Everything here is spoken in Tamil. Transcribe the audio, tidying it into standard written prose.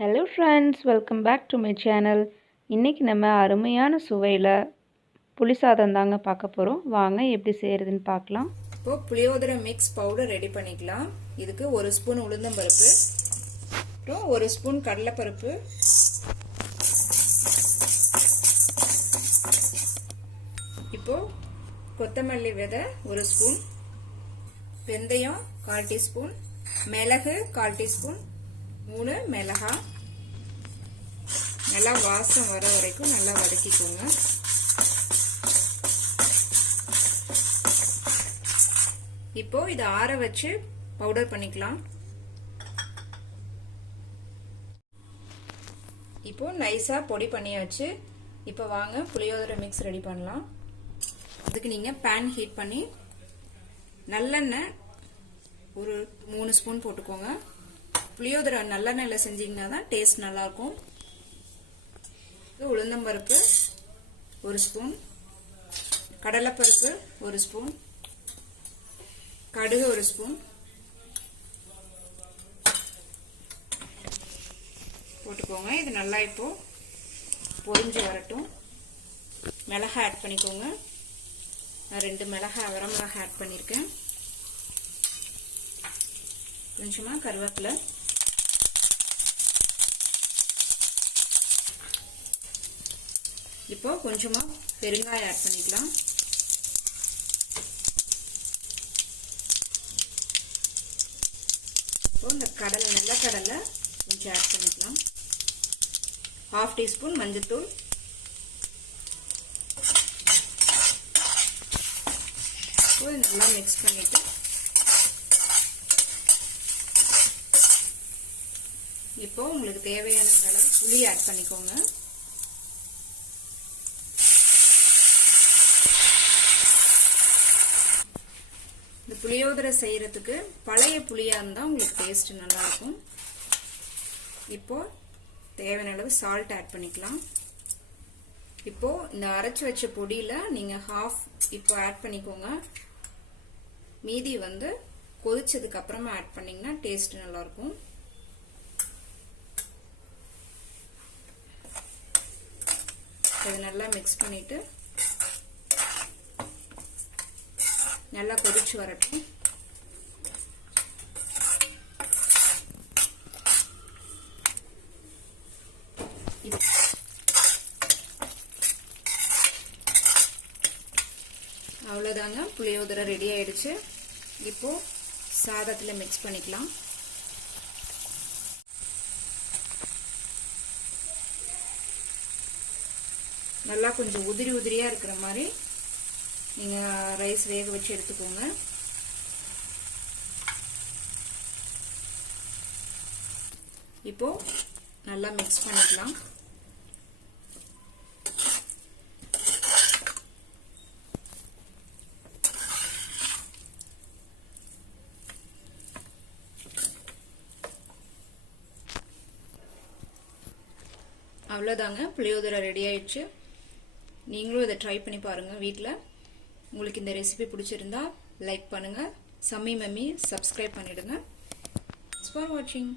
Hello friends, welcome back to my channel. இன்னைக்கு நம்ம அருமையான சுவையில் புளி சாதம் தாங்க பார்க்க போகிறோம். வாங்க எப்படி செய்கிறதுன்னு பார்க்கலாம். இப்போ புளியோதரை மிக்ஸ் பவுடர் ரெடி பண்ணிக்கலாம். இதுக்கு 1 ஸ்பூன் உளுந்தம்பருப்பு, அப்புறம் 1 ஸ்பூன் கடலைப்பருப்பு, இப்போ கொத்தமல்லி விதை 1 ஸ்பூன், வெந்தயம் 1/4 டீஸ்பூன், மிளகு 1/4 டீஸ்பூன், 3 மிளகாய். நல்லா வாசம் வர வரைக்கும் நல்லா வதக்கிக்கோங்க. இப்போ இதை ஆற வச்சு பவுடர் பண்ணிக்கலாம். இப்போ நைஸா பொடி பண்ணியாச்சு. இப்போ வாங்க புளியோதரை மிக்ஸ் ரெடி பண்ணலாம். அதுக்கு நீங்க பேன் ஹீட் பண்ணி நல்லெண்ணெய் ஒரு 3 ஸ்பூன் போட்டுக்கோங்க. புளியோதரை நல்லெண்ணெயில செஞ்சீங்கன்னா தான் டேஸ்ட் நல்லா இருக்கும். உளுந்தம்பருப்பு 1 ஸ்பூன், கடலைப்பருப்பு 1 ஸ்பூன், கடுகு 1 ஸ்பூன் போட்டுக்கோங்க. இது நல்லா இப்போ பொரிஞ்சு வரட்டும். மிளகாய் ஆட் பண்ணிக்கோங்க. நான் 2 மிளகாய் வரமிளகாய் ஆட் பண்ணியிருக்கேன். கொஞ்சமா கருவேப்பிலை, இப்போ கொஞ்சமா பெருங்காயம் ஆட் பண்ணிக்கலாம். இப்போ இந்த நிலக்கடலை கொஞ்சம் ஆட் பண்ணிக்கலாம். 1/2 டீஸ்பூன் மஞ்சள்தூள், இப்போ நல்லா மிக்ஸ் பண்ணிட்டு இப்போ உங்களுக்கு தேவையான அளவு புளி ஆட் பண்ணிக்கோங்க. இந்த புளியோதரை செய்யறதுக்கு பழைய புளியா இருந்தா உங்களுக்கு டேஸ்ட் நல்லா இருக்கும். இப்போ தேவையான அளவு சால்ட் ஆட் பண்ணிக்கலாம். இப்போ இந்த அரைச்சு வச்ச பொடியில நீங்க 1/2 இப்போ ஆட் பண்ணிக்கோங்க. மீதி வந்து கொதிச்சதுக்கு அப்புறமா ஆட் பண்ணீங்கன்னா டேஸ்ட் நல்லா இருக்கும். இதை நல்லா மிக்ஸ் பண்ணிட்டு நல்லா கொதிச்சு வரட்டும். அவ்வளவுதாங்க, புளியோதரை ரெடி ஆயிடுச்சு. இப்போ சாதத்துல மிக்ஸ் பண்ணிக்கலாம். நல்லா கொஞ்சம் உதிரி உதிரியா இருக்கிற மாதிரி நீங்க ரைஸ் வேக வச்சு எடுத்துக்கோங்க. இப்போ நல்லா மிக்ஸ் பண்ணிக்கலாம். அவ்வளவுதாங்க, புளியோதரை ரெடி ஆயிடுச்சு. நீங்களும் இதை ட்ரை பண்ணி பாருங்க வீட்டில். உங்களுக்கு இந்த ரெசிபி பிடிச்சிருந்தா லைக் பண்ணுங்க, சம்மி மம்மி சப்ஸ்கிரைப் பண்ணிடுங்க. Thanks for watching.